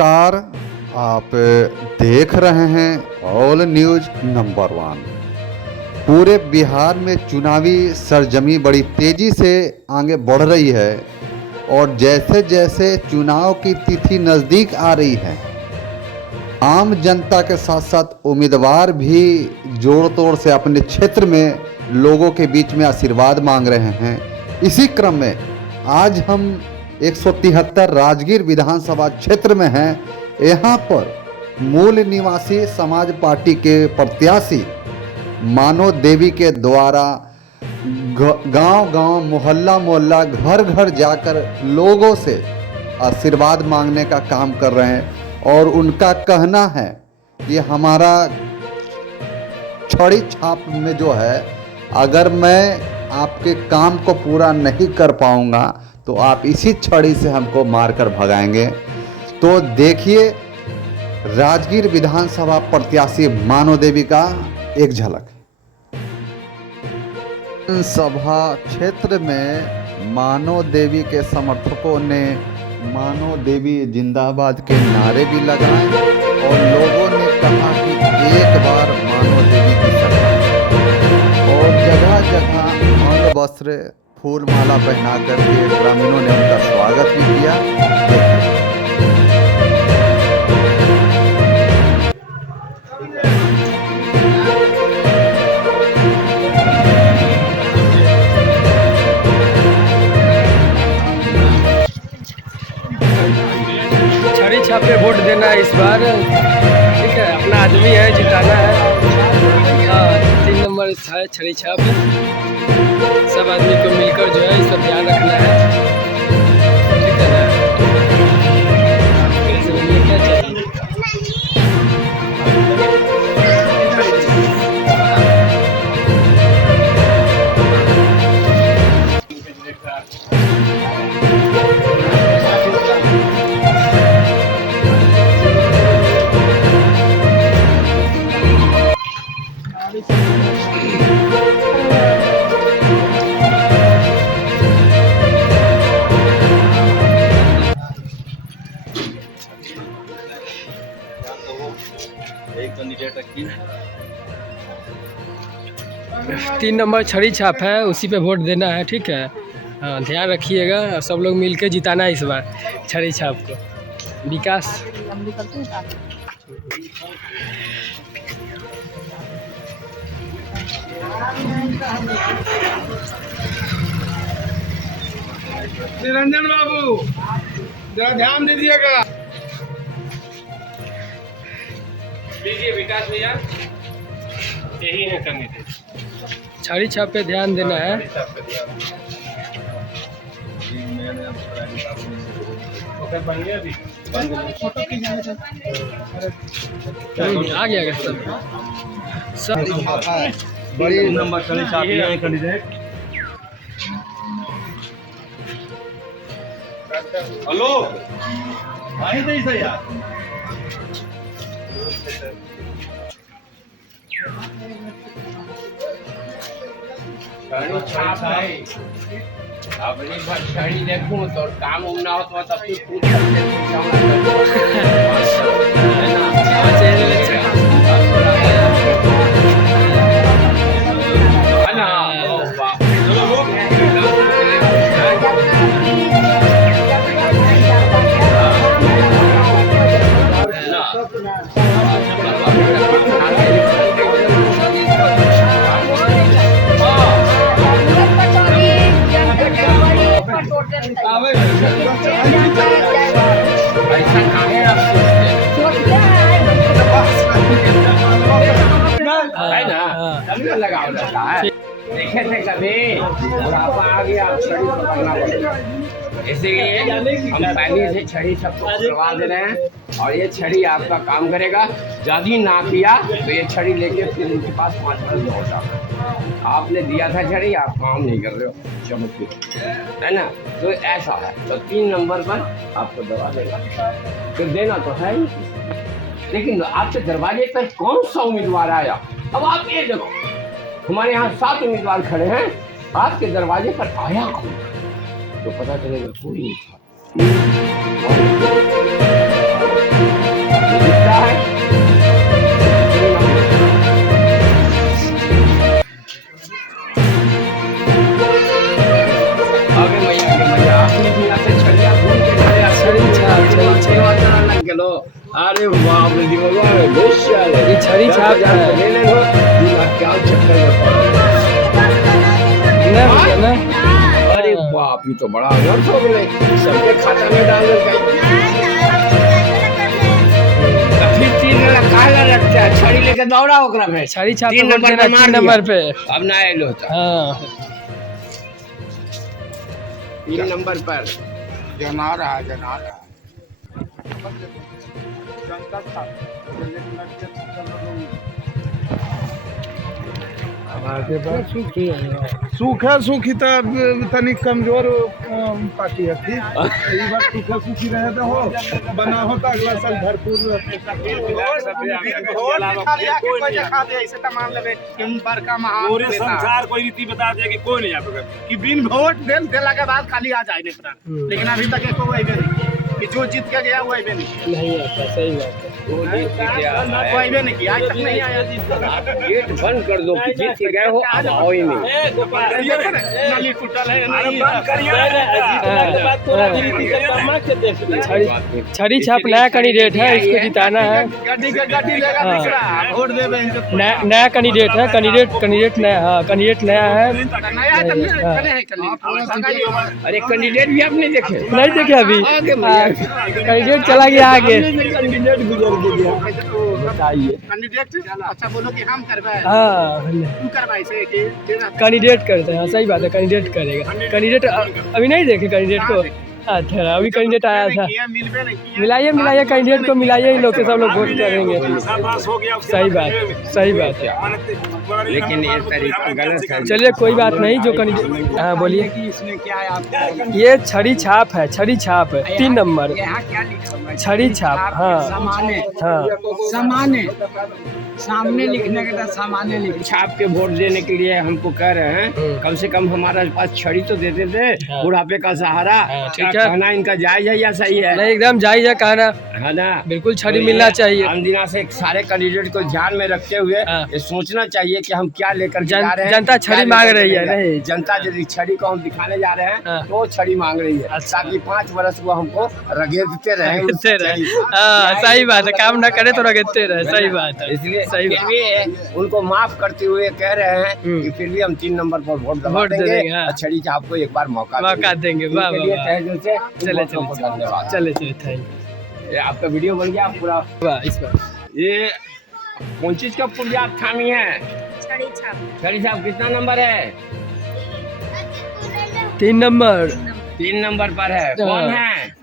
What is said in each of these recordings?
नमस्कार, आप देख रहे हैं ऑल न्यूज नंबर 1। पूरे बिहार में चुनावी सरजमी बड़ी तेज़ी से आगे बढ़ रही है और जैसे जैसे चुनाव की तिथि नज़दीक आ रही है, आम जनता के साथ साथ उम्मीदवार भी जोड़ तोड़ से अपने क्षेत्र में लोगों के बीच में आशीर्वाद मांग रहे हैं। इसी क्रम में आज हम 173 राजगीर विधानसभा क्षेत्र में हैं। यहाँ पर मूल निवासी समाज पार्टी के प्रत्याशी मानो देवी के द्वारा गांव-गांव, मोहल्ला-मोहल्ला, घर-घर जाकर लोगों से आशीर्वाद मांगने का काम कर रहे हैं और उनका कहना है कि हमारा छड़ी छाप में जो है, अगर मैं आपके काम को पूरा नहीं कर पाऊंगा तो आप इसी छड़ी से हमको मारकर भगाएंगे। तो देखिए राजगीर विधानसभा प्रत्याशी मानो देवी का एक झलक। विधानसभा क्षेत्र में मानो देवी के समर्थकों ने मानो देवी जिंदाबाद के नारे भी लगाए और लोगों ने कहा कि एक बार मानो देवी की सरकार, और जगह जगह अंग वस्त्र फूल माला पहना करके ग्रामीणों ने उनका स्वागत भी किया। छड़ी छाप पे वोट देना है इस बार, ठीक है। अपना आदमी है, जिताना है। हाँ, 3 नंबर है छड़ी छाप। सब आदमी को मिलकर जो है इसका ध्यान रखना है, ठीक है ना। कैसे बोलिए, क्या चाहिए? एक कैंडिडेट रखी 3 नंबर छड़ी छाप है, उसी पे वोट देना है, ठीक है। हाँ, ध्यान रखिएगा, सब लोग मिलकर जिताना है इस बार छड़ी छाप को। विकास निरंजन बाबू जरा ध्यान दीजिएगा। लीजिए विकास भैया, यही है कैंडिडेट। छड़ी छाप पे ध्यान देना है। आ गया सब बड़ी नंबर कैंडिडेट। हेलो भाई, नहीं सही यार। अब एक बार छड़ी देखूं तो काम ना हो तो तब कुछ लगाओ जाता है। देखे थे कभी बुढ़ापा आ गया, छड़ी पकड़ना पड़ेगा, इसीलिए हम पहले से छड़ी सबको करवा दे रहे हैं और ये छड़ी आपका काम करेगा। यदि ना किया तो ये छड़ी लेके फिर उनके पास 5 मिनट दौड़ जाओ। आपने दिया था छड़ी, आप काम नहीं कर रहे हो, चलो फिर, है ना। तो ऐसा है, तो 3 नंबर पर आपको दवा देगा, फिर देना तो है ही। लेकिन आपके दरवाजे पर कौन सा उम्मीदवार आया? अब आप ये देखो, हमारे यहाँ 7 उम्मीदवार खड़े हैं, आपके दरवाजे पर आया कौन? तो पता चलेगा कोई नहीं था। दिखता है आगे मैया आपने भी यहाँ से छड़िया घूम के गए, छड़ी छाप, छड़ी छाप। लग गलो। अरे बाप रे दीवाना है, बेशल है। ये छड़ी छाप है। ले ले लो, दूल्हा क्या चक्कर में पड़ गया। ना भैया ना। अरे बाप, ये तो बड़ा अनर्थ हो गए, सबके खाता में डाल दे गई। फिर 3 नंबर काला रखता है, छड़ी लेके दौड़ा ओकरा में। छड़ी छाप 3 नंबर पे मार 3 नंबर पे। अब ना आए होता। हाँ 3 नंबर पर जना रहा है। सूखा सूखी तो तनी कमजोर पार्टी है थी। ई बार सूखा सूखी रहे तो हो बना होता अगला साल भरपूर पूरे संसार कोई रीति बता दिया कि कोई नहीं जाएगा कि बिन वोट देला के बाद खाली आ जाए लेकिन अभी तक एको अइबे नहीं कि जो जीत के गया वो अइबे नहीं आता, सही बात है। वो अइबे नहीं किया, आज तक नहीं आया जीत कर। गेट बंद कर दो कि जीत के गए हो, अब आओ ही नहीं। नाली टूटल है छड़ी छाप नया कैंडिडेट है, इसको जिताना है। गाड़ी लेगा दूसरा वोट देवे नया कैंडिडेट है, कैंडिडेट नया, हाँ कैंडिडेट नया है। नया है अरे कैंडिडेट भी आपने देखे? नहीं देखे अभी, कैंडिडेट चला गया आगे। कैंडिडेट गुजर गया। बताइए कैंडिडेट। अच्छा बोलो कि हम करवाए, हाँ तू करवाए से कि कैंडिडेट करते हैं, सही बात है, कैंडिडेट करेगा। कैंडिडेट अभी नहीं देखे कैंडिडेट को? अच्छा अभी कैंडिडेट आया था। मिलबे नहीं किया। मिलाइए कैंडिडेट को, मिलाइए, इन लोग के सब लोग वोट करेंगे। सही बात है। लेकिन ये तरीका गलत है। चलिए कोई बात नहीं, जो कैंडिडेट, हाँ बोलिए। इसमें क्या है आप ये छड़ी छाप है, 3 नंबर यहाँ क्या लिखा हुआ है? छड़ी छाप। हाँ सामान्य हाँ सामान्य सामने लिखने के साथ सामान्य लिख। छाप के वोट देने के लिए हमको कह रहे हैं, कम से कम हमारा पास छड़ी तो देते थे। हाँ। बुढ़ापे का सहारा। ठीक है। कहना इनका जायज है या सही है? नहीं, एकदम जायज है कहना, है ना? बिल्कुल छड़ी मिलना चाहिए। हम दिना से सारे कैंडिडेट को ध्यान में रखते हुए हाँ। ये सोचना चाहिए कि हम क्या लेकर जा रहे हैं। जनता छड़ी क्या मांग लेकर रही है, चलेगा। नहीं। जनता यदि छड़ी को हम दिखाने जा रहे हैं हाँ। तो वो छड़ी मांग रही है, अच्छा। ताकि 5 वर्ष को हमको रगेदते रहे। रगेदते रहे। हाँ, सही बात है, काम ना करे तो रगेदते रहे, सही बात है। इसलिए सही फिर भी उनको माफ करते हुए कह रहे हैं कि फिर भी हम 3 नंबर पर वोट दबा वोट दे देंगे। देंगे, हाँ। छड़ी छाप को एक बार मौका देंगे। वाह इनके वाह लिए वाह। तहे दिल से चले धन्यवाद। चले थैंक यू। ये आपका वीडियो बन गया पूरा। वाह, इस बार ये कौन चीज का पुलिया थामी है? छड़ी छाप कितना नंबर है? 3 नंबर 3 नंबर पर है। कौन है?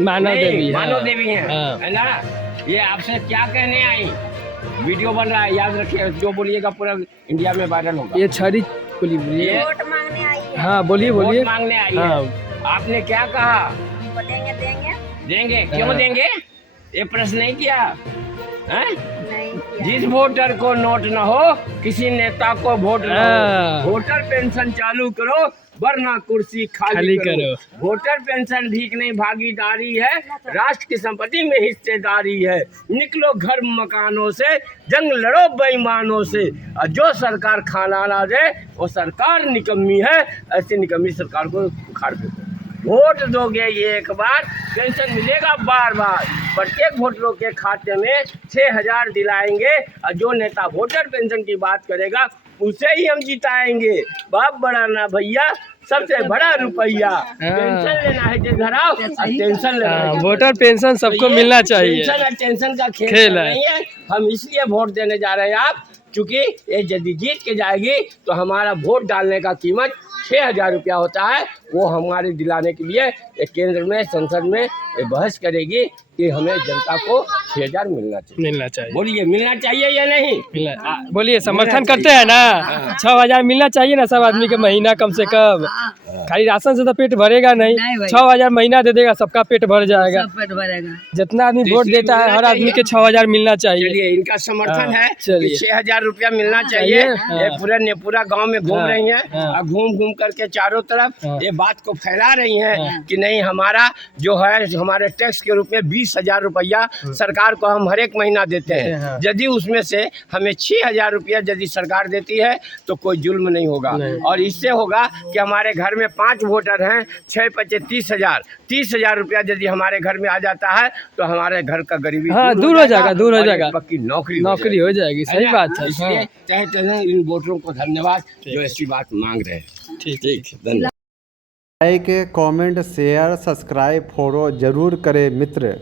मानव नहीं, देवी। मानव देवी है, हाँ। है ना? ये आपसे क्या कहने आई? वीडियो बन रहा है, याद रखिए, जो बोलिएगा पूरा इंडिया में वायरल होगा। ये छड़ी बोलिए। वोट मांगने आई है। हाँ बोलिए वोट बोलिए। मांगने आई हाँ। है। आपने क्या कहा? हमको देंगे देंगे? क्यों हाँ। देंगे? ये प्रश्न नहीं किया हैं? नहीं किया। जिस वोटर को नोट न हो, किसी नेता को वोट न हाँ। हो। वोटर पेंशन चालू करो, वरना कुर्सी खाली करो। वोटर पेंशन भीख नहीं, भागीदारी है, राष्ट्र की संपत्ति में हिस्सेदारी है। निकलो घर मकानों से, जंग लड़ो बेईमानों से, और जो सरकार खाना ना दे वो सरकार निकम्मी है। ऐसी निकम्मी सरकार को उखाड़ दो। वोट दोगे ये एक बार, पेंशन मिलेगा बार बार। प्रत्येक वोटरों के खाते में 6,000 दिलाएंगे, और जो नेता वोटर पेंशन की बात करेगा उसे ही हम जिताएंगे। बाप बड़ा ना भैया, सबसे बड़ा रुपया। पेंशन लेना है जो घर आओ, टेंशन लेना है। वोटर पेंशन सबको मिलना चाहिए। टेंशन और टेंशन का खेल है। नहीं है। हम इसलिए वोट देने जा रहे हैं आप, क्योंकि ये यदि जीत के जाएगी तो हमारा वोट डालने का कीमत 6,000 रुपया होता है। वो हमारे दिलाने के लिए केंद्र में, संसद में बहस करेगी कि हमें जनता को 6,000 मिलना चाहिए। मिलना चाहिए। बोलिए मिलना चाहिए या नहीं? बोलिए समर्थन करते हैं ना? 6,000 मिलना चाहिए ना सब आदमी के महीना कम से कम। खाली राशन से तो पेट भरेगा नहीं, 6,000 महीना दे देगा सबका पेट भर जाएगा। जितना आदमी वोट देता है हर आदमी के 6,000 मिलना चाहिए। चलिए इनका समर्थन है कि चलिए। 6,000 रुपया मिलना चाहिए। ये पूरा गांव में घूम रही हैं और घूम करके चारों तरफ ये बात को फैला रही हैं कि नहीं हमारा जो है हमारे टैक्स के रूप में 20,000 रुपया सरकार को हम हर एक महीना देते हैं। यदि उसमें से हमें 6,000 रुपया यदि सरकार देती है तो कोई जुल्म नहीं होगा। और इससे होगा कि हमारे घर में 5 वोटर हैं, 6 × 30,000 30,000 रुपया यदि हमारे घर में आ जाता है तो हमारे घर का गरीबी दूर हो जाएगा, दूर हो और जाएगा। एक पक्की नौकरी हो जाएगी। सही बात है। इसलिए तहे तहे इन वोटरों को धन्यवाद जो ऐसी बात मांग रहे हैं। ठीक धन्यवाद। Like comment share subscribe follow जरूर करें मित्र।